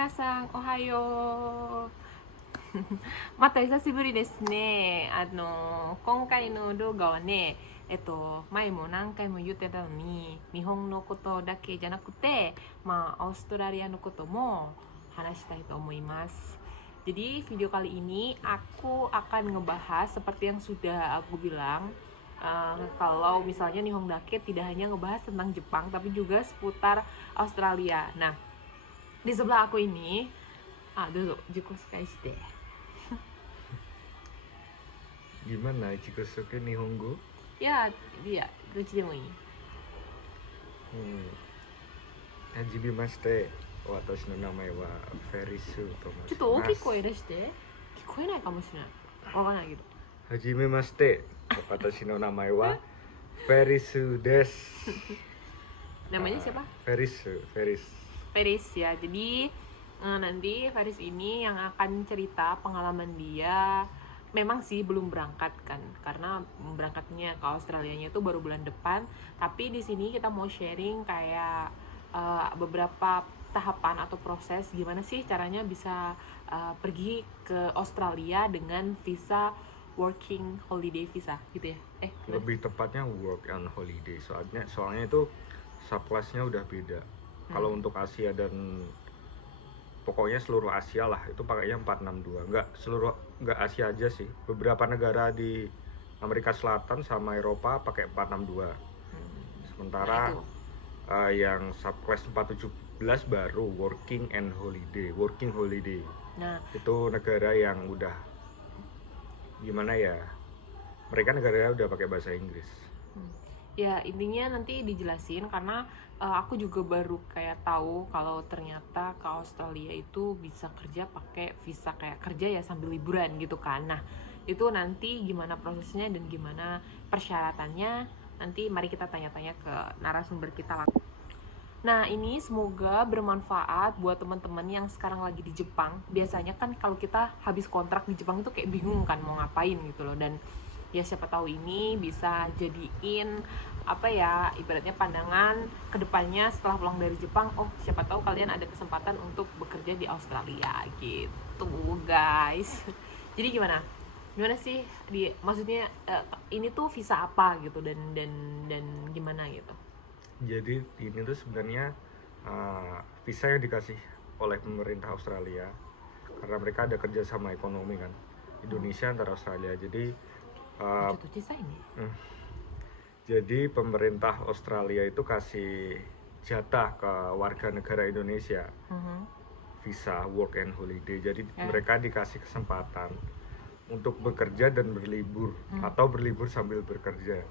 皆さん、おはよう。また久しぶりですね。今回の動画はね、前も何回も言ってたのに、日本のことだけじゃなくて、オーストラリアのことも話したいと思います。Jadi video kali ini aku akan ngebahas seperti yang sudah aku bilang, kalau misalnya Nihon Dake tidak hanya ngebahas tentang Jepang tapi juga seputar Australia. Nah, di sebelah aku ini, dulu, Jiko Sukai shite. Gimana Ichikosuke Nihongo? Ya, dia, Dochi demo ii. Hajimemashite. Watashi no namae wa Ferisu ちょっ to と大きい moshimasu. 声出して。聞こえないかもしれない。わかんないけど。Hajimemashite. Watashi no namae wa Ferisu desu. Namanya siapa? Feris. Feris ya. Jadi nanti Feris ini yang akan cerita pengalaman dia. Memang sih belum berangkat kan, karena berangkatnya ke Australianya itu baru bulan depan. Tapi di sini kita mau sharing kayak beberapa tahapan atau proses gimana sih caranya bisa pergi ke Australia dengan visa working holiday visa gitu ya. Lebih tepatnya work and holiday. Soalnya itu subclassnya udah beda. Kalau untuk Asia dan pokoknya seluruh Asia lah itu pakainya 462. Enggak Asia aja sih. Beberapa negara di Amerika Selatan sama Eropa pakai 462. Sementara yang subclass 417 baru working holiday. Nah, itu negara yang udah gimana ya? Mereka negaranya udah pakai bahasa Inggris. Ya intinya nanti dijelasin karena aku juga baru kayak tahu kalau ternyata ke Australia itu bisa kerja pakai visa kayak kerja ya sambil liburan gitu kan. Nah itu nanti gimana prosesnya dan gimana persyaratannya, nanti mari kita tanya-tanya ke narasumber kita lah. Nah ini semoga bermanfaat buat teman-teman yang sekarang lagi di Jepang. Biasanya kan kalau kita habis kontrak di Jepang itu kayak bingung kan mau ngapain gitu loh. Dan ya siapa tahu ini bisa jadiin apa ya, ibaratnya pandangan kedepannya setelah pulang dari Jepang. Oh siapa tahu kalian ada kesempatan untuk bekerja di Australia gitu guys. Jadi gimana sih maksudnya ini tuh visa apa gitu dan gimana gitu. Jadi ini tuh sebenarnya visa yang dikasih oleh pemerintah Australia karena mereka ada kerjasama ekonomi kan Indonesia antara Australia. Jadi pemerintah Australia itu kasih jatah ke warga negara Indonesia visa work and holiday. Jadi mereka dikasih kesempatan untuk bekerja dan berlibur atau berlibur sambil bekerja,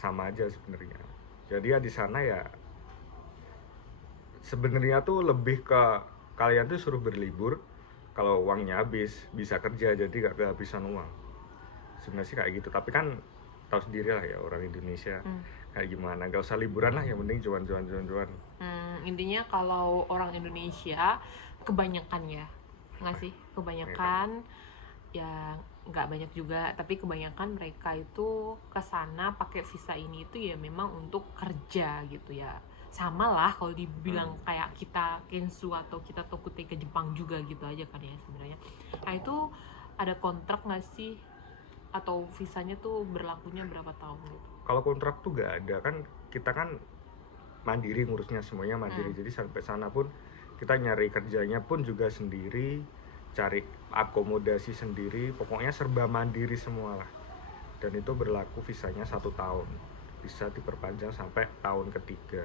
sama aja sebenarnya. Jadi ya di sana ya sebenarnya tuh lebih ke kalian tuh suruh berlibur, kalau uangnya habis bisa kerja, jadi gak kehabisan uang. Sebenarnya sih kayak gitu, tapi kan tahu sendiri lah ya orang Indonesia kayak gimana, gak usah liburan lah, yang penting cuan. Intinya kalau orang Indonesia kebanyakan ya nggak sih, kebanyakan ya nggak banyak juga, tapi kebanyakan mereka itu kesana pakai visa ini itu ya memang untuk kerja gitu ya. Sama lah kalau dibilang kayak kita Kensu atau kita Tokute ke Jepang juga gitu aja kan ya sebenarnya. Nah itu ada kontrak nggak sih, atau visanya tuh berlakunya berapa tahun gitu? Kalau kontrak tuh gak ada kan, kita kan mandiri ngurusnya, semuanya mandiri. Jadi sampai sana pun kita nyari kerjanya pun juga sendiri, cari akomodasi sendiri, pokoknya serba mandiri semua lah. Dan itu berlaku visanya 1 tahun, bisa diperpanjang sampai tahun ketiga.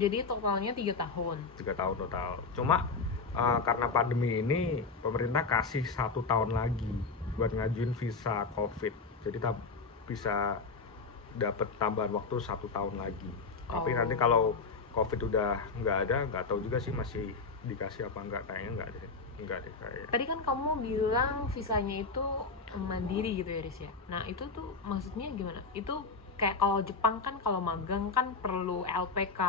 Jadi totalnya 3 tahun. 3 tahun total. Cuma karena pandemi ini pemerintah kasih 1 tahun lagi buat ngajuin visa COVID. Jadi bisa dapat tambahan waktu 1 tahun lagi. Tapi nanti kalau COVID udah nggak ada, nggak tahu juga sih masih dikasih apa enggak, kayaknya enggak deh kayaknya. Tadi kan kamu bilang visanya itu mandiri gitu ya Riz ya. Nah itu tuh maksudnya gimana? Itu kayak kalau Jepang kan kalau magang kan perlu LPK,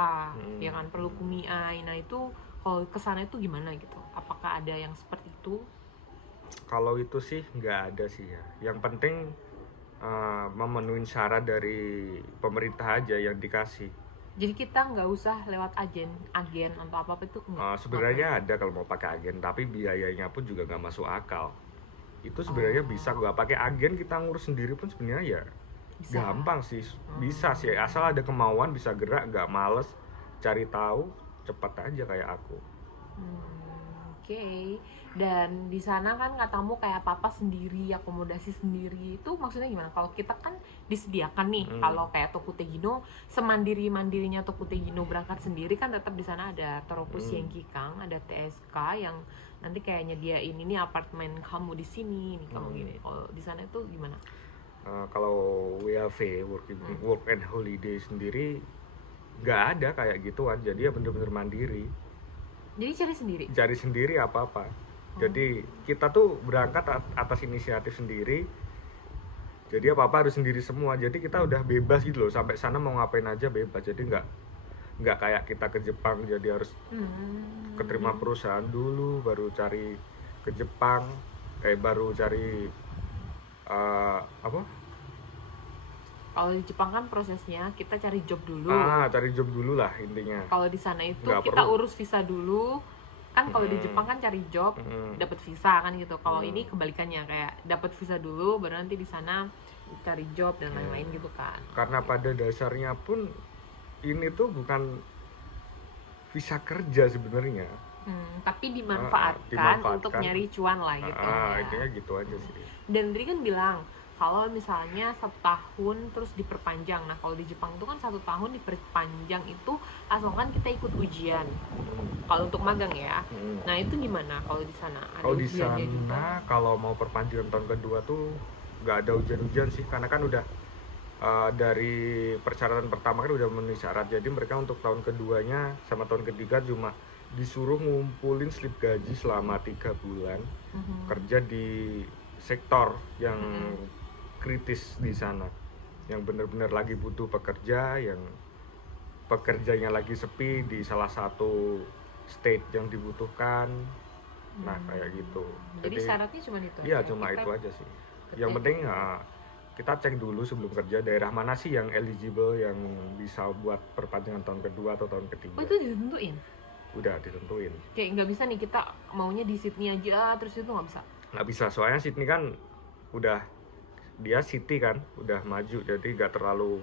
ya kan, perlu kumiai. Nah itu kalau kesana itu gimana gitu? Apakah ada yang seperti itu? Kalau itu sih nggak ada sih ya. Yang penting memenuhi syarat dari pemerintah aja yang dikasih. Jadi kita nggak usah lewat agen atau apa itu nggak perlu. Sebenarnya ada kalau mau pakai agen, tapi biayanya pun juga nggak masuk akal. Itu sebenarnya bisa Oh, nggak pakai agen, kita ngurus sendiri pun sebenarnya ya bisa. gampang sih, bisa sih Hmm, asal ada kemauan, bisa gerak, nggak males cari tahu, cepat aja kayak aku. oke. Dan di sana kan katamu kayak papa sendiri, akomodasi sendiri. Itu maksudnya gimana? Kalau kita kan disediakan nih, Hmm, kalau kayak Toko Tegino, semandiri-mandirinya Toko Tegino berangkat sendiri kan tetap di sana ada Toroku hmm. Kang, ada TSK yang nanti kayak nyediain ini apartemen kamu di sini, ini kamu Hmm. gini. Kalau di sana itu gimana? Kalau WHV, Hmm. work and holiday sendiri nggak ada kayak gituan, jadi ya bener-bener mandiri, Jadi cari sendiri. cari sendiri apa-apa. Hmm. Jadi kita tuh berangkat atas inisiatif sendiri, jadi apa-apa harus sendiri semua, jadi kita udah bebas gitu loh, sampai sana mau ngapain aja bebas, jadi nggak kayak kita ke Jepang jadi harus keterima Hmm. perusahaan dulu baru cari ke Jepang, baru cari apa, Kalau di Jepang kan prosesnya kita cari job dulu. cari job dulu lah intinya, Kalau di sana itu nggak kita perlu. urus visa dulu. Kan kalau di Mm-mm. Jepang kan cari job, Mm-mm. dapat visa kan gitu. Kalau Mm. ini kebalikannya kayak dapat visa dulu baru nanti di sana cari job dan Ya. lain-lain gitu kan. Karena Gitu. pada dasarnya pun ini tuh bukan visa kerja sebenarnya. Tapi dimanfaatkan untuk Dimanfaatkan. nyari cuan lah gitu ya. Intinya gitu aja sih. Dan tadi kan bilang kalau misalnya setahun terus diperpanjang. Nah kalau di Jepang itu kan 1 tahun diperpanjang itu asalkan kita ikut ujian. Kalau untuk magang ya. Hmm. Nah itu gimana kalau di sana? Ada Kalau di ujiannya juga? sana kalau mau perpanjangan tahun kedua tuh nggak ada ujian-ujian sih, karena kan udah dari persyaratan pertama kan udah memenuhi syarat, jadi mereka untuk tahun keduanya sama tahun ketiga cuma disuruh ngumpulin slip gaji selama 3 bulan Mhm. kerja di sektor yang Mm-mm. kritis di sana, yang benar-benar lagi butuh pekerja, yang pekerjanya lagi sepi di salah satu state yang dibutuhkan. Nah kayak gitu, Jadi jadi syaratnya cuma itu iya aja. cuma Kita itu aja sih. Yang ketik. penting kita cek dulu sebelum kerja daerah mana sih yang eligible, yang bisa buat perpanjangan tahun kedua atau tahun Oh ketiga. itu ditentuin. Udah ditentuin. Kayak nggak bisa nih kita maunya di Sydney aja terus itu nggak bisa. Nggak bisa, soalnya Sydney kan udah, dia city kan udah maju, jadi nggak terlalu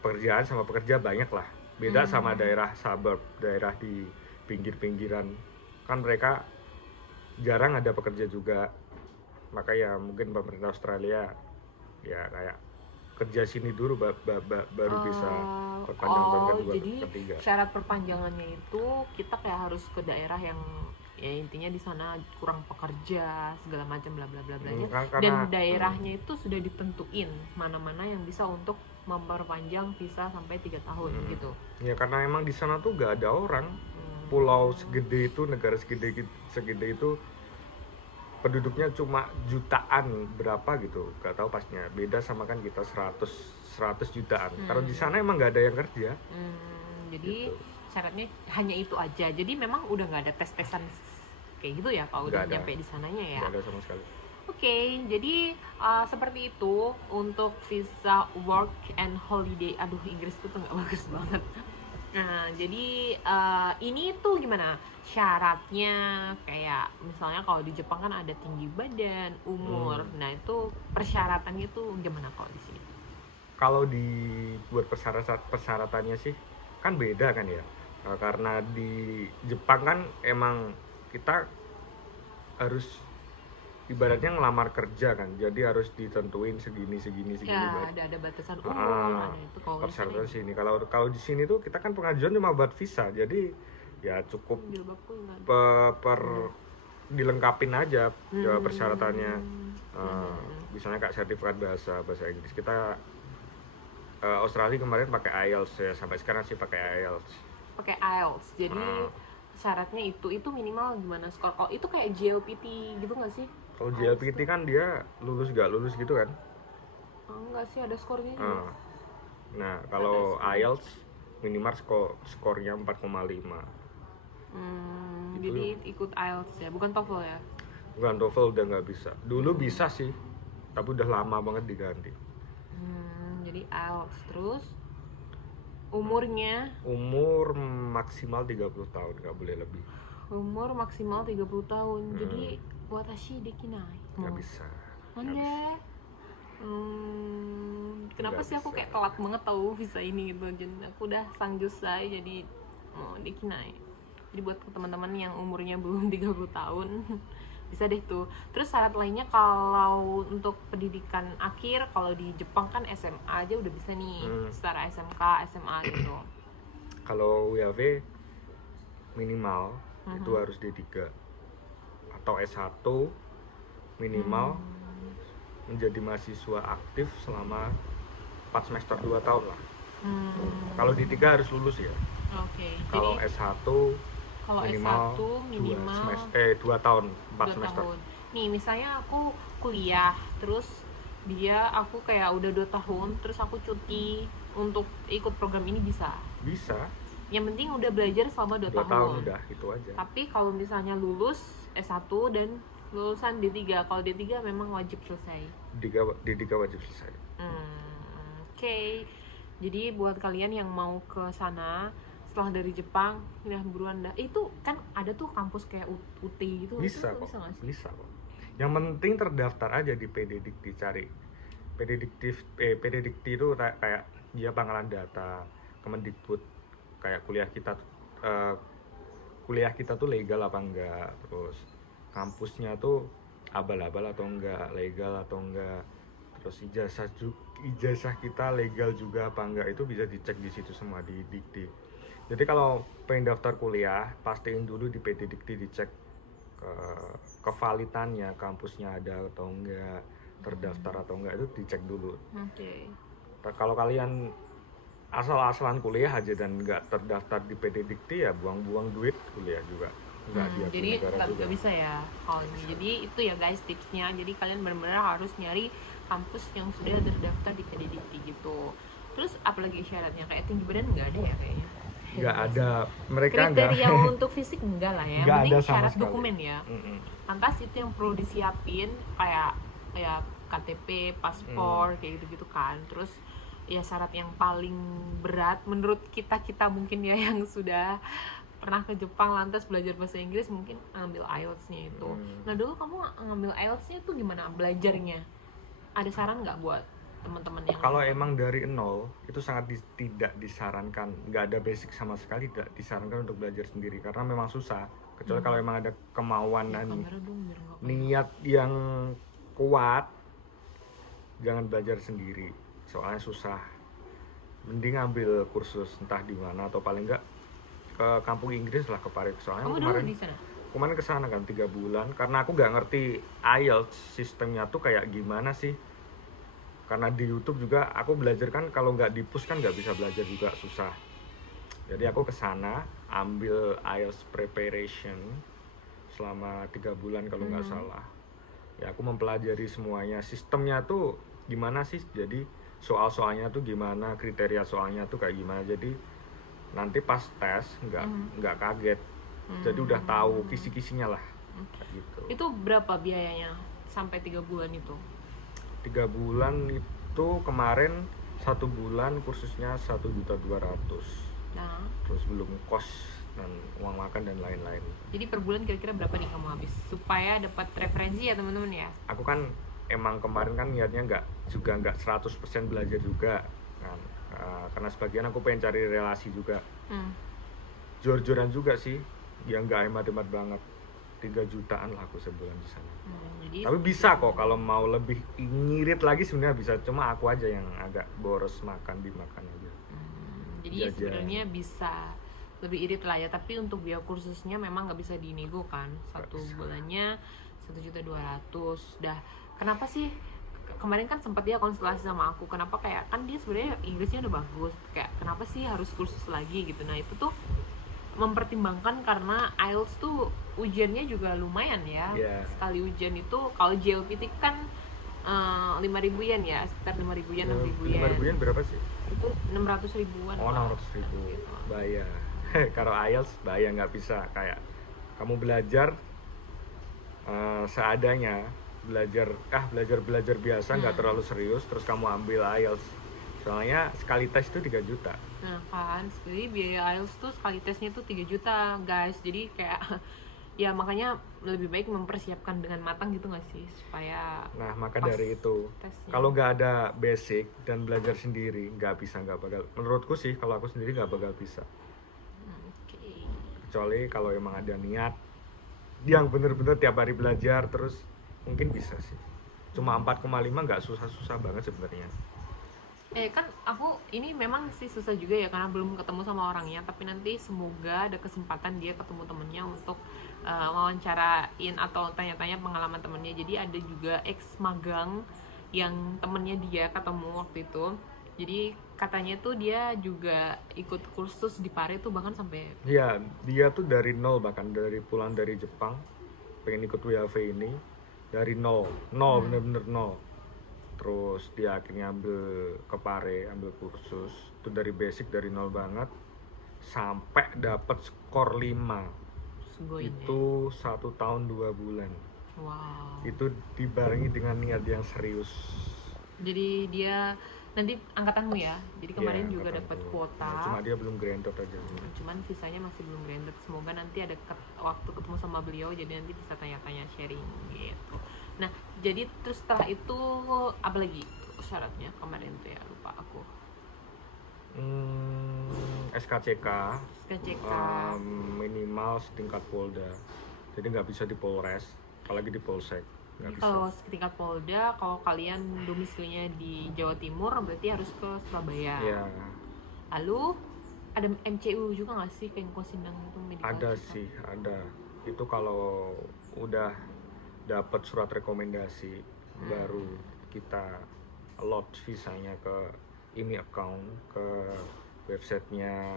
pekerjaan sama pekerja banyak lah. Beda sama Hmm. daerah suburb, daerah di pinggir-pinggiran, kan mereka jarang ada pekerja juga. Maka ya mungkin pemerintah Australia ya kayak kerja sini dulu baru bisa perpanjang tahun kedua atau Jadi ketiga. syarat perpanjangannya itu kita kayak harus ke daerah yang ya intinya di sana kurang pekerja segala macam bla bla bla blanya Karena dan daerahnya itu sudah ditentuin mana-mana yang bisa untuk memperpanjang visa sampai 3 tahun gitu. ya karena emang di sana tuh gak ada orang. Hmm. Pulau segede itu, negara segede itu, penduduknya cuma jutaan berapa gitu, gak tahu pastinya. Beda sama kan kita 100 jutaan. Kalau di sana emang gak ada yang kerja Jadi gitu. syaratnya hanya itu aja. Jadi memang udah nggak ada tes-tesan kayak gitu ya kalau udah Nggak ada, nyampe di sananya ya. nggak ada sama sekali. Oke, jadi seperti itu untuk visa work and holiday. Aduh, Inggrisku tuh nggak bagus banget. Nah, jadi ini tuh gimana? Syaratnya kayak misalnya kalau di Jepang kan ada tinggi badan, umur. Nah, itu persyaratannya tuh gimana kalau di sini? Kalau buat persyaratannya sih kan beda kan ya. Karena di Jepang kan emang kita harus ibaratnya ngelamar kerja kan, jadi harus ditentuin segini Ya, buat ada batasan umur, ada itu kalau di sana persyaratan gitu. sini. Kalau di sini tuh kita kan pengajuan cuma buat visa, jadi ya cukup Jilbabku nggak ada. per dilengkapin aja persyaratannya. Hmm. Misalnya kayak sertifikat bahasa Inggris kita, Australia kemarin pakai IELTS ya, sampai sekarang sih pakai IELTS. Pakai IELTS. Jadi syaratnya itu minimal gimana skor? Kalau itu kayak JLPT gitu nggak sih? Kalau IELTS JLPT tuh? kan dia lulus gak lulus gitu kan. Enggak sih, ada skornya juga. Nah Ada kalau skor. IELTS minimal skornya 4,5. Itu Jadi ikut IELTS ya, bukan TOEFL ya? bukan, TOEFL udah nggak bisa. Dulu bisa sih, tapi udah lama banget diganti. Jadi IELTS terus Umurnya Umur maksimal 30 tahun, nggak boleh lebih. umur maksimal 30 tahun. Jadi watashi dekinai. Nggak bisa. Mande. Kenapa Nggak sih aku bisa. kayak telat banget tahu visa ini gitu. Jadi aku udah sangjusai jadi dekinai. Jadi buat teman-teman yang umurnya belum 30 tahun bisa deh tuh. Terus syarat lainnya kalau untuk pendidikan akhir, kalau di Jepang kan SMA aja udah bisa nih, setara SMK, SMA gitu. Kalau WAV minimal itu harus D3 atau S1 minimal menjadi mahasiswa aktif selama 4 semester 2 tahun lah. Kalau D3 harus lulus ya. Oke. Kalau Jadi S1 kalau minimal S1 minimal 2 tahun, 4 2 semester. tahun. Nih, misalnya aku kuliah, terus aku kayak udah 2 tahun, terus aku cuti untuk ikut program ini bisa. Bisa. Yang penting udah belajar selama 2 tahun. Udah, itu aja. Tapi kalau misalnya lulus S1 dan lulusan D3, kalau D3 memang wajib selesai. D3 wajib selesai. Oke. Jadi buat kalian yang mau ke sana setelah dari Jepang, pindah buruan dah. Itu kan ada tuh kampus kayak UT gitu. Bisa itu kok. bisa nggak sih? Bisa kok. Yang penting terdaftar aja di PD Dikti, cari PD Dikti itu kayak dia pangkalan data Kemendikbud, kayak kuliah kita tuh legal apa enggak, terus kampusnya tuh abal-abal atau enggak, legal atau enggak, terus ijazah kita legal juga apa enggak, itu bisa dicek di situ semua di Dikti. Jadi kalau pengen daftar kuliah, pastiin dulu di PD Dikti, dicek kevalitannya, kampusnya ada atau enggak, terdaftar atau enggak, itu dicek dulu. Oke. Kalau kalian asal-asalan kuliah aja dan nggak terdaftar di PD Dikti, ya buang-buang duit kuliah juga. Jadi nggak bisa ya kalau ini. Jadi itu ya guys tipsnya. Jadi kalian benar-benar harus nyari kampus yang sudah terdaftar di PD Dikti gitu. Terus apalagi syaratnya, kayak tinggi badan nggak ada ya kayaknya? Nggak ada, mereka kriteria nggak. untuk fisik enggak lah ya, Nggak penting ada sama syarat sekali. dokumen ya. Lantas itu yang perlu disiapin kayak KTP, paspor, kayak gitu-gitu kan. Terus ya syarat yang paling berat menurut kita mungkin ya yang sudah pernah ke Jepang lantas belajar bahasa Inggris, mungkin ngambil IELTS-nya itu. Nah dulu kamu ngambil IELTS-nya itu gimana belajarnya? Ada saran nggak buat teman-teman yang kalau emang dari nol itu sangat tidak disarankan, nggak ada basic sama sekali, tidak disarankan untuk belajar sendiri karena memang susah, kecuali kalau emang ada kemauan dan niat yang kuat. Jangan belajar sendiri, soalnya susah. Mending ambil kursus entah di mana, atau paling nggak ke kampung Inggris lah, ke Paris. Soalnya kemarin kesana kan 3 bulan, karena aku nggak ngerti IELTS sistemnya tuh kayak gimana sih. Karena di YouTube juga aku belajar kan, kalau nggak di-push kan nggak bisa belajar juga, susah. Jadi aku kesana ambil IELTS preparation selama 3 bulan kalau nggak salah. Ya aku mempelajari semuanya, sistemnya tuh gimana sih, jadi soal-soalnya tuh gimana, kriteria soalnya tuh kayak gimana, jadi nanti pas tes nggak kaget, jadi udah tahu kisi-kisinya lah. Gitu. Itu berapa biayanya sampai 3 bulan itu? 3 bulan itu kemarin 1 bulan kursusnya 1.200.000. Nah, terus belum kos dan uang makan dan lain-lain. Jadi per bulan kira-kira berapa nih kamu habis supaya dapat referensi ya teman-teman ya? Aku kan emang kemarin kan niatnya nggak 100% belajar juga kan, karena sebagian aku pengen cari relasi juga. Jor-joran juga sih, ya nggak hemat-hemat banget, 3 jutaan lah aku sebulan di sana. Tapi bisa kok kalau mau lebih ngirit lagi sebenarnya bisa, cuma aku aja yang agak boros dimakan aja. Jadi sebenarnya bisa lebih irit lah ya, tapi untuk biaya kursusnya memang nggak bisa dinego kan, satu bulannya 1.200.000. Dah kenapa sih kemarin kan sempat dia konsultasi sama aku, kenapa kayak kan dia sebenarnya Inggrisnya udah bagus, kayak kenapa sih harus kursus lagi gitu. Nah itu tuh mempertimbangkan karena IELTS tuh ujiannya juga lumayan ya. Sekali ujian itu kalau JLPT kan 5.000 yen ya, sekitar 5.000 yen, 6.000 yen. 5.000 yen berapa sih? Itu 600 ribuan. Oh 600 ribu gitu. Bayar. Kalau IELTS bayar, nggak bisa kayak kamu belajar seadanya, belajar biasa, nggak terlalu serius, terus kamu ambil IELTS, Soalnya sekali tes itu 3 juta. Nah kan, jadi biaya IELTS tuh sekali tesnya tuh 3 juta guys. Jadi kayak ya makanya lebih baik mempersiapkan dengan matang gitu gak sih, supaya Nah maka pas dari itu, tesnya. kalau nggak ada basic dan belajar sendiri nggak bakal, menurutku sih kalau aku sendiri nggak bakal bisa. Oke. Kecuali kalau emang ada niat yang bener-bener tiap hari belajar terus, mungkin bisa sih. Cuma 4,5 nggak susah-susah banget sebenarnya. Kan aku ini memang sih susah juga ya karena belum ketemu sama orangnya, tapi nanti semoga ada kesempatan dia ketemu temennya untuk wawancarain atau tanya-tanya pengalaman temennya. Jadi ada juga ex magang yang temennya dia ketemu waktu itu. Jadi katanya tuh dia juga ikut kursus di Pare tuh bahkan sampai Iya, dia tuh dari nol, bahkan dari pulang dari Jepang pengen ikut WHV ini dari nol, bener-bener nol. Terus dia akhirnya ambil ke Pare, ambil kursus itu dari basic, dari nol banget sampai dapat skor 5. Sugoin Itu 1 tahun 2 bulan. Wow. Itu dibarengi dengan niat yang serius. Jadi dia nanti angkatanmu ya. Jadi kemarin Ya, juga angkatanku. dapat kuota. Nah, cuma dia belum granted aja. Cuman visanya masih belum granted. Semoga nanti ada waktu ketemu sama beliau, jadi nanti bisa tanya-tanya sharing gitu. Nah, jadi terus setelah itu apa lagi syaratnya kemarin tuh ya, lupa aku. SKCK, SKCK. minimal setingkat Polda. Jadi nggak bisa di Polres, apalagi di Polsek. Jadi kalau setingkat Polda, kalau kalian domisilinya di Jawa Timur berarti harus ke Surabaya. Ya. Lalu ada MCU juga nggak sih, kayak Kosindang itu medical Ada check-up? sih, ada. Itu kalau udah dapat surat rekomendasi baru kita allot visanya ke IMI account, ke websitenya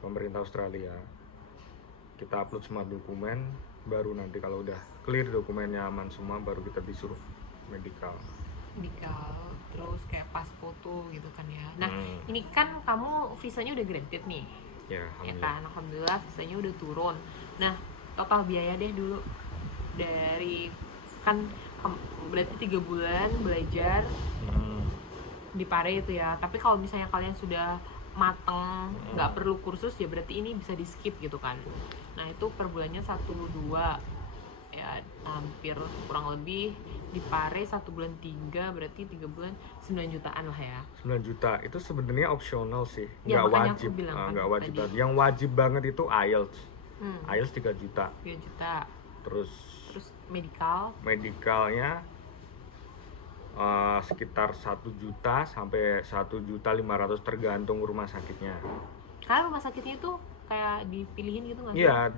pemerintah Australia. Kita upload semua dokumen, baru nanti kalau udah clear dokumennya aman semua, baru kita disuruh medical. Terus kayak pas foto gitu kan ya. Nah, ini kan kamu visanya udah granted nih. Ya, Ya kan, alhamdulillah visanya udah turun. Nah, total biaya deh dulu dari kan berarti 3 bulan belajar di Pare itu ya. Tapi kalau misalnya kalian sudah mateng, nggak perlu kursus ya berarti ini bisa di skip gitu kan. Nah itu per bulannya 1-2 ya, hampir kurang lebih di Pare 1 bulan 3, berarti 3 bulan 9 jutaan lah ya. 9 juta itu sebenarnya opsional sih, Ya, nggak makanya wajib. aku bilang kan Nggak wajib tadi. banget. Yang wajib banget itu IELTS. IELTS 3 juta. 3 juta. Terus medicalnya sekitar 1 juta sampai 1.500.000 tergantung rumah sakitnya. Karena rumah sakitnya itu kayak dipilihin gitu nggak sih? Iya,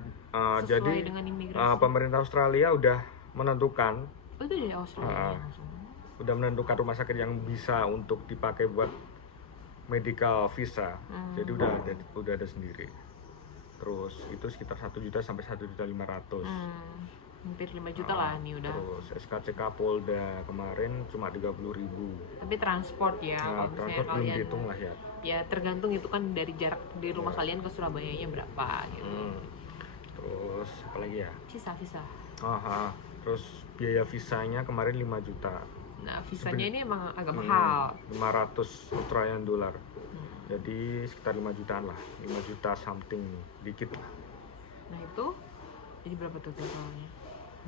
jadi dengan imigrasi. pemerintah Australia udah menentukan. Itu dari Australia langsung. Udah menentukan rumah sakit yang bisa untuk dipakai buat medical visa. Jadi udah ada sendiri. Terus itu sekitar 1 juta sampai 1.500.000. Hampir 5 juta lah nih udah. Terus SKCK Polda kemarin cuma 30.000. Tapi transport ya, kalau misalnya Transport belum kalian dihitung lah ya. Ya tergantung itu kan dari jarak di rumah kalian ke Surabayanya berapa gitu. Terus apa lagi ya? Visa. Terus biaya visanya kemarin 5 juta. Nah visanya ini emang agak mahal. 500 Australian dollar. Jadi sekitar 5 jutaan lah, 5 juta something dikit lah. Nah itu jadi berapa tuh totalnya?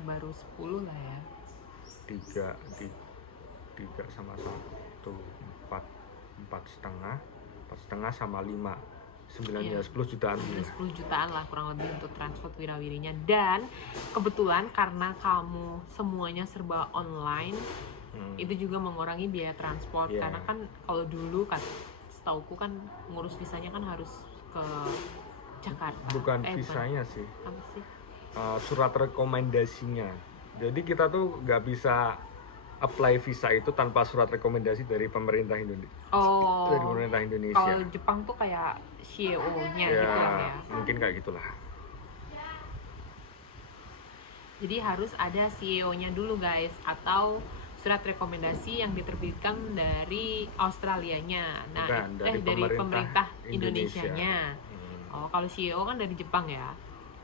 Baru 10 lah ya. 3 sama 1 4,5 sama 5 9 ya 10 jutaan. 10 jutaan lah kurang lebih untuk transport wirawirinya. Dan kebetulan karena kamu semuanya serba online, itu juga mengurangi biaya transport. Karena kan kalau dulu kan setauku kan ngurus visanya kan harus ke Jakarta. Bukan visanya sih. Apa sih? Surat rekomendasinya. Jadi kita tuh nggak bisa apply visa itu tanpa surat rekomendasi dari pemerintah Indonesia. Dari pemerintah Indonesia. Kalau Jepang tuh kayak CEO-nya ya, gitu lah ya. Mungkin kayak gitulah. Jadi harus ada CEO-nya dulu guys, atau surat rekomendasi yang diterbitkan dari Australianya. Nah, dari pemerintah Indonesianya. Kalau CEO kan dari Jepang ya.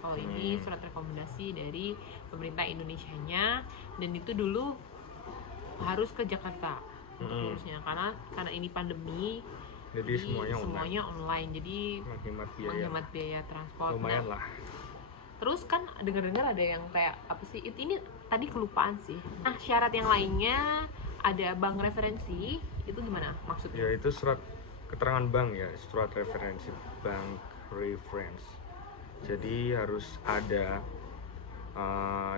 Kalau ini surat rekomendasi dari pemerintah Indonesianya, dan itu dulu harus ke Jakarta. untuk Mm-mm. ngurusnya, karena ini pandemi, Jadi semuanya online. semuanya online, jadi Menghemat biaya. menghemat biaya transport. Lumayan Nah, lah. terus kan dengar-dengar ada yang kayak apa sih? Ini tadi kelupaan sih. Nah, syarat yang lainnya ada bank referensi, itu gimana maksudnya? Ya itu surat keterangan bank ya, surat referensi bank reference. Jadi harus ada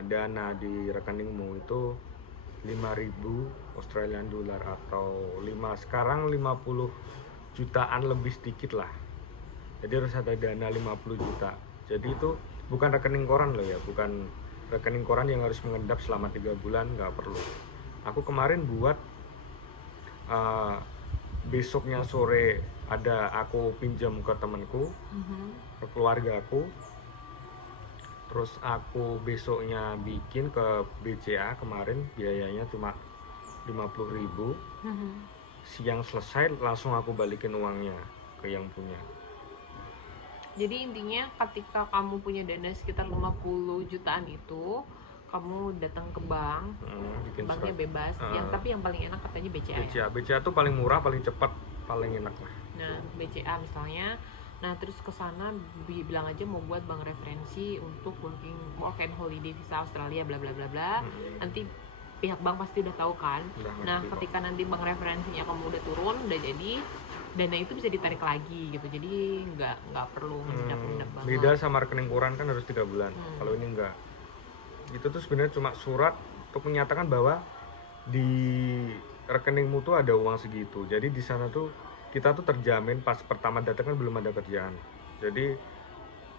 dana di rekeningmu itu 5.000 Australian dollar atau sekarang 50 jutaan lebih sedikit lah. Jadi harus ada dana 50 juta. Jadi itu bukan rekening koran loh ya, bukan rekening koran yang harus mengendap selama 3 bulan, nggak perlu. Aku kemarin buat besoknya sore aku pinjam ke temanku, ke keluarga aku, terus aku besoknya bikin ke BCA kemarin, biayanya cuma 50.000. Siang selesai langsung aku balikin uangnya ke yang punya. Jadi intinya ketika kamu punya dana sekitar 50 jutaan itu, kamu datang ke bank, Bikin banknya surat. bebas, tapi yang paling enak katanya BCA ya. BCA tuh paling murah, paling cepat, paling enak lah. Nah, BCA misalnya, nah terus ke sana bilang aja mau buat bank referensi untuk work and holiday visa Australia bla bla bla bla. Nanti pihak bank pasti udah tahu kan. Nah, ketika nanti bank referensinya kamu udah turun, udah jadi, dana itu bisa ditarik lagi gitu. Jadi nggak perlu ngendap banget. Beda sama rekening koran kan harus 3 bulan. Kalau ini enggak. Itu tuh sebenarnya cuma surat untuk menyatakan bahwa di rekeningmu tuh ada uang segitu. Jadi di sana tuh kita tuh terjamin pas pertama datang kan belum ada kerjaan. Jadi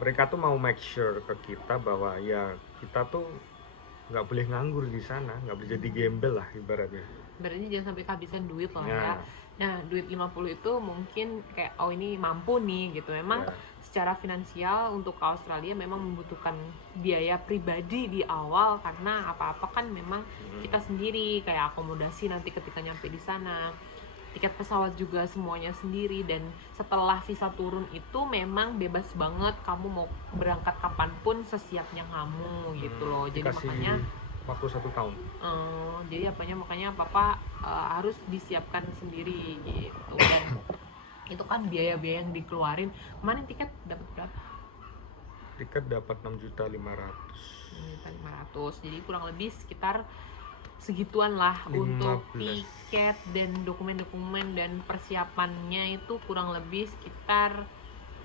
mereka tuh mau make sure ke kita bahwa ya kita tuh nggak boleh nganggur di sana, nggak boleh jadi gembel lah ibaratnya. Berarti jangan sampai kehabisan duit lah ya. Nah, duit 50 itu mungkin kayak oh ini mampu nih gitu. Memang secara finansial untuk ke Australia memang membutuhkan biaya pribadi di awal, karena apa-apa kan memang kita sendiri, kayak akomodasi nanti ketika nyampe di sana, tiket pesawat juga semuanya sendiri. Dan setelah visa turun itu memang bebas banget, kamu mau berangkat kapanpun sesiapnya kamu gitu loh. Jadi makanya waktu 1 tahun. Jadi makanya papa harus disiapkan sendiri gitu. Dan itu kan biaya-biaya yang dikeluarin. Kemarin tiket dapat berapa? Tiket dapat 6.500.000. 6.500.000. Jadi kurang lebih sekitar segituan lah untuk tiket dan dokumen-dokumen dan persiapannya, itu kurang lebih sekitar,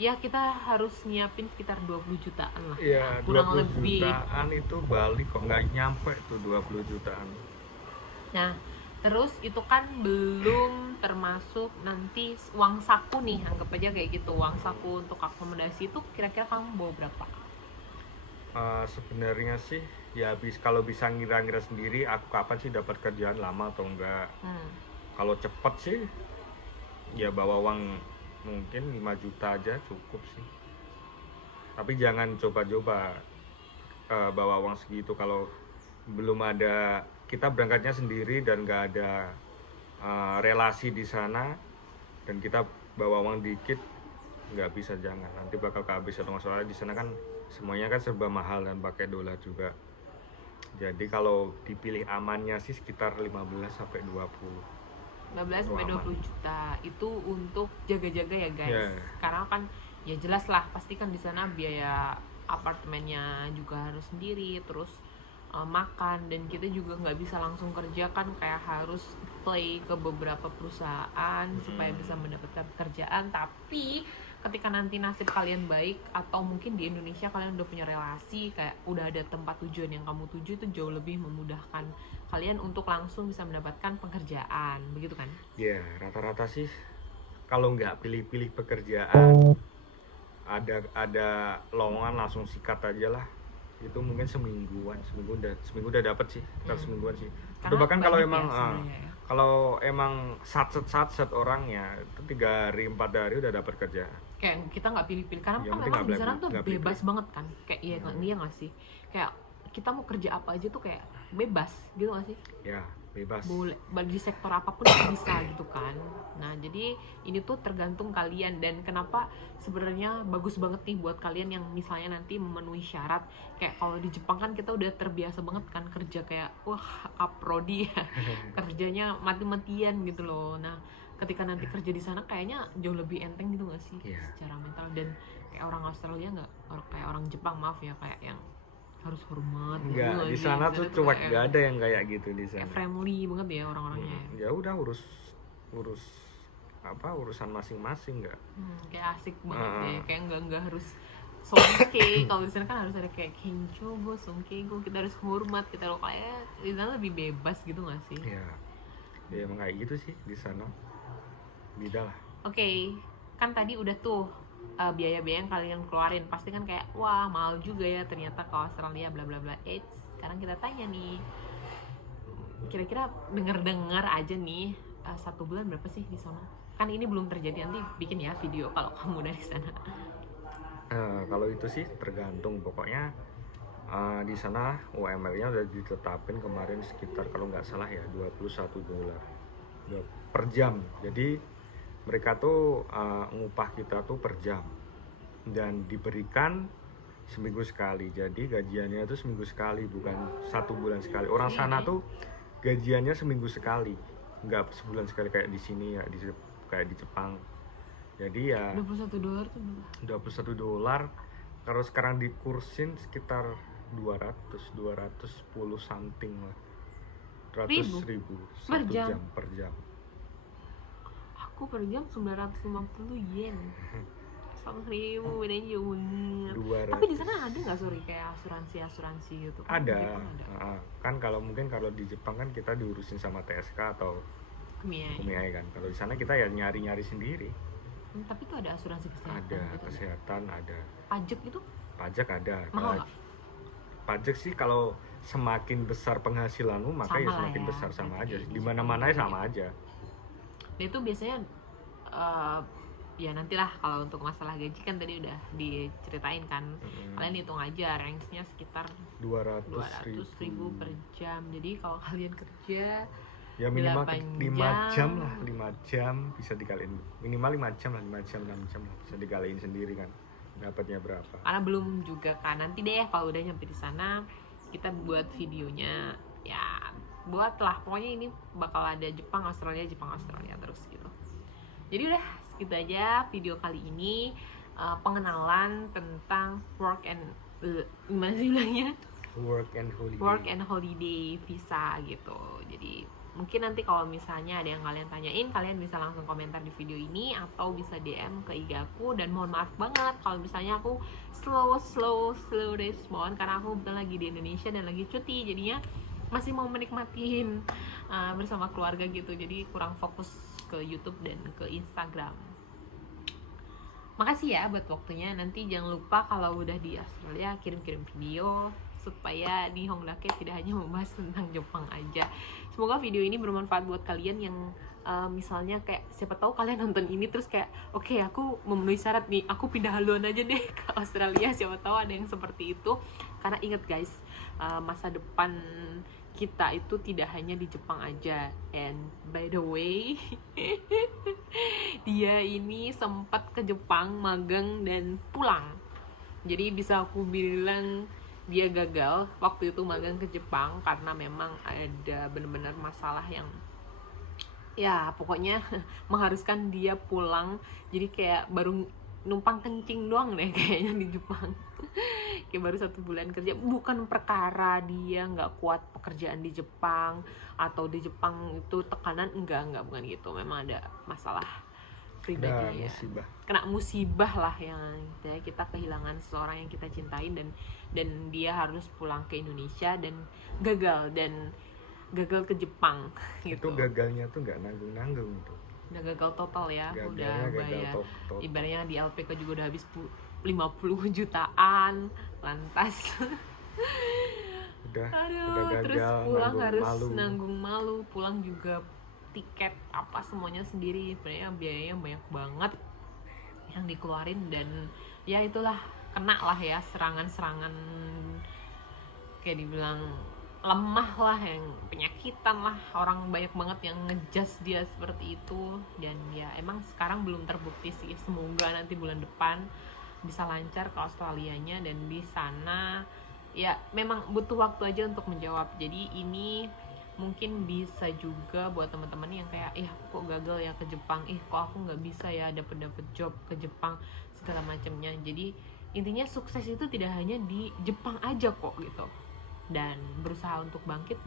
ya kita harus nyiapin sekitar 20 jutaan lah. Iya, kurang 20 lebih jutaan itu balik kok nggak nyampe tuh 20 jutaan. Nah, terus itu kan belum termasuk nanti uang saku nih, anggap aja kayak gitu. Uang saku untuk akomodasi itu kira-kira kamu bawa berapa? Sebenarnya sih ya kalau bisa ngira-ngira sendiri aku kapan sih dapat kerjaan lama atau enggak. Kalau cepet sih ya bawa uang mungkin 5 juta aja cukup sih. Tapi jangan coba-coba bawa uang segitu kalau belum ada, kita berangkatnya sendiri dan nggak ada relasi di sana, dan kita bawa uang dikit, nggak bisa, jangan, nanti bakal kehabisan uang. Soalnya di sana kan semuanya kan serba mahal dan pakai dolar juga. Jadi kalau dipilih amannya sih sekitar 15 sampai 20 juta itu untuk jaga-jaga ya guys. Karena kan ya jelas lah, pasti kan di sana biaya apartemennya juga harus sendiri, terus makan, dan kita juga nggak bisa langsung kerja kan, kayak harus apply ke beberapa perusahaan supaya bisa mendapatkan pekerjaan. Tapi ketika nanti nasib kalian baik, atau mungkin di Indonesia kalian udah punya relasi, kayak udah ada tempat tujuan yang kamu tuju, itu jauh lebih memudahkan kalian untuk langsung bisa mendapatkan pekerjaan, begitu kan? Ya, rata-rata sih kalau nggak pilih-pilih pekerjaan, ada lowongan langsung sikat aja lah. Itu mungkin seminggu udah dapat sih, sekitar semingguan sih. Itu bahkan kalau emang kalau emang satset orangnya itu 3 hari 4 hari udah dapat kerja. Kayak kita nggak pilih-pilih, karena kan memang di sana tuh bebas banget kan, kayak iya nggak sih, kayak kita mau kerja apa aja tuh kayak bebas gitu nggak sih? Ya, bebas. boleh di sektor apapun itu bisa gitu kan. Nah jadi ini tuh tergantung kalian, dan kenapa sebenarnya bagus banget nih buat kalian yang misalnya nanti memenuhi syarat. Kayak kalau di Jepang kan kita udah terbiasa banget kan kerja kayak wah aprodi ya, kerjanya mati-matian gitu loh. Nah ketika nanti kerja di sana kayaknya jauh lebih enteng gitu gak sih Iya. secara mental, dan kayak orang Australia nggak kayak orang Jepang, maaf ya, kayak yang harus hormat gitu Enggak, gak di sih. sana Di tuh tuh cuek, kayak nggak ada yang kayak gitu di kayak sana. friendly banget ya orang-orangnya ya. Ya udah urus apa urusan masing-masing nggak. Kayak asik banget Ah, deh, kayak nggak harus songke. Kalau di sana kan harus ada kayak kencho go songke go, kita harus hormat, kita loh kayak di sana lebih bebas gitu nggak sih? ya, ya emang kayak gitu sih di sana. Beda lah. Oke, kan tadi udah tuh biaya-biaya yang kalian keluarin, pasti kan kayak wah mahal juga ya ternyata ke Australia bla bla bla. Sekarang kita tanya nih, kira-kira dengar-dengar aja nih, 1 bulan berapa sih di sana? Kan ini belum terjadi, nanti bikin ya video kalau kamu dari sana. Kalau itu sih tergantung, pokoknya di sana UMR-nya udah ditetapin kemarin sekitar kalau nggak salah ya $21 per jam. Jadi mereka tuh ngupah kita tuh per jam dan diberikan seminggu sekali. Jadi gajiannya itu seminggu sekali, bukan 1 bulan sekali. Orang sana tuh gajiannya seminggu sekali, nggak sebulan sekali kayak di sini ya, kayak di Jepang. Jadi ya $21 tuh berapa? $21 kalau sekarang dikursin sekitar 210 something lah, 100.000 per 1 jam. jam per jam. Aku per jam 950 yen. 100.000, bedanya jauh banget. 200. Tapi di sana ada nggak kayak asuransi gitu? Kan di Ada. Jepang ada. Kan kalau di Jepang kan kita diurusin sama TSK atau Kumiai. Kumiai kan. Kalau di sana kita ya nyari-nyari sendiri. Tapi tuh ada asuransi kesehatan. Ada gitu, kesehatan, ada pajak itu pajak, ada. mahal nggak? Pajak sih kalau semakin besar penghasilanmu maka Sama ya lah semakin ya, besar, sama berarti aja. kayak Di di mana-mana Jepang ya sama gitu. aja. Dia itu biasanya ya nantilah kalau untuk masalah gaji kan tadi udah diceritain kan. Kalian hitung aja range-nya sekitar 200.000 per jam. Jadi kalau kalian kerja ya minimal 8 5 jam lah, 5 jam bisa dikaliin, minimal 5 jam lah, 5 jam 6 jam lah, bisa dikaliin sendiri kan dapatnya berapa. Karena belum juga kan, nanti deh kalau udah nyampe di sana kita buat videonya ya, buat lah, pokoknya ini bakal ada Jepang Australia terus gitu. Jadi udah segitu aja video kali ini, pengenalan tentang gimana sih bilangnya, work and holiday visa gitu. Jadi mungkin nanti kalau misalnya ada yang kalian tanyain, kalian bisa langsung komentar di video ini atau bisa DM ke IG aku. Dan mohon maaf banget kalau misalnya aku slow respon, karena aku betul lagi di Indonesia dan lagi cuti, jadinya masih mau menikmatin bersama keluarga gitu, jadi kurang fokus ke YouTube dan ke Instagram. Makasih ya buat waktunya. Nanti jangan lupa kalau udah di Australia kirim-kirim video supaya di Hongdake tidak hanya membahas tentang Jepang aja. Semoga video ini bermanfaat buat kalian yang misalnya kayak siapa tahu kalian nonton ini terus kayak oke, aku memenuhi syarat nih, aku pindah haluan aja deh ke Australia. Siapa tahu ada yang seperti itu. Karena ingat guys, masa depan kita itu tidak hanya di Jepang aja. And by the way, dia ini sempat ke Jepang magang dan pulang. Jadi bisa aku bilang dia gagal waktu itu magang ke Jepang karena memang ada benar-benar masalah yang ya pokoknya mengharuskan dia pulang. Jadi kayak baru numpang kencing doang deh kayaknya di Jepang. Kayak baru 1 bulan kerja, bukan perkara dia nggak kuat pekerjaan di Jepang atau di Jepang itu tekanan, enggak bukan gitu. Memang ada masalah pribadi ya, kena musibah lah yang kita kehilangan seseorang yang kita cintain, dan dia harus pulang ke Indonesia dan gagal ke Jepang gitu. Itu gagalnya tuh nggak nanggung tuh, udah gagal total ya, udah bayar ibaratnya di LPK juga udah habis 50 jutaan lantas udah gagal, terus pulang harus malu. nanggung malu, pulang juga tiket apa semuanya sendiri, sebenarnya biayanya banyak banget yang dikeluarin. Dan ya itulah, kena lah ya serangan kayak dibilang lemah lah, yang penyakitan lah, orang banyak banget yang ngejudge dia seperti itu. Dan ya emang sekarang belum terbukti sih, semoga nanti bulan depan bisa lancar ke Australianya, dan di sana ya memang butuh waktu aja untuk menjawab. Jadi ini mungkin bisa juga buat teman-teman yang kayak kok gagal ya ke Jepang, kok aku nggak bisa ya dapet job ke Jepang segala macamnya. Jadi intinya sukses itu tidak hanya di Jepang aja kok gitu, dan berusaha untuk bangkit,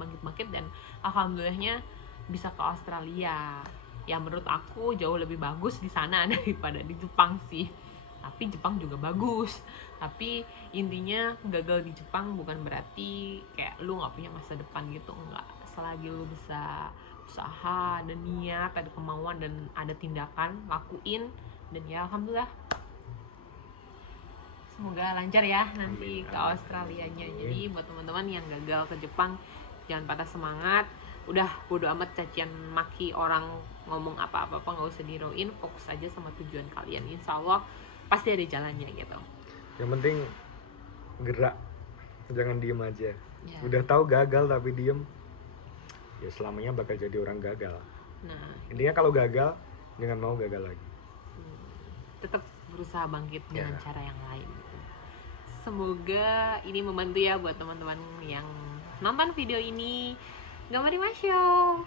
dan alhamdulillahnya bisa ke Australia. Ya menurut aku jauh lebih bagus di sana daripada di Jepang sih. Tapi Jepang juga bagus. Tapi intinya gagal di Jepang bukan berarti kayak lu nggak punya masa depan gitu, enggak. Selagi lu bisa usaha, ada niat, ada kemauan, dan ada tindakan, lakuin. Dan ya alhamdulillah, semoga lancar ya nanti ke Australianya. Jadi buat teman-teman yang gagal ke Jepang, jangan patah semangat. Udah bodo amat cacian maki orang ngomong apa-apa, nggak usah dihirauin, fokus aja sama tujuan kalian. Insya Allah pasti ada jalannya gitu. Yang penting gerak, jangan diem aja Ya. Udah tahu gagal tapi diem, ya selamanya bakal jadi orang gagal. Nah, Intinya kalau gagal jangan mau gagal lagi. tetap berusaha bangkit dengan cara yang lain gitu. Semoga ini membantu ya buat teman-teman yang nonton video ini. Gamari Masyo.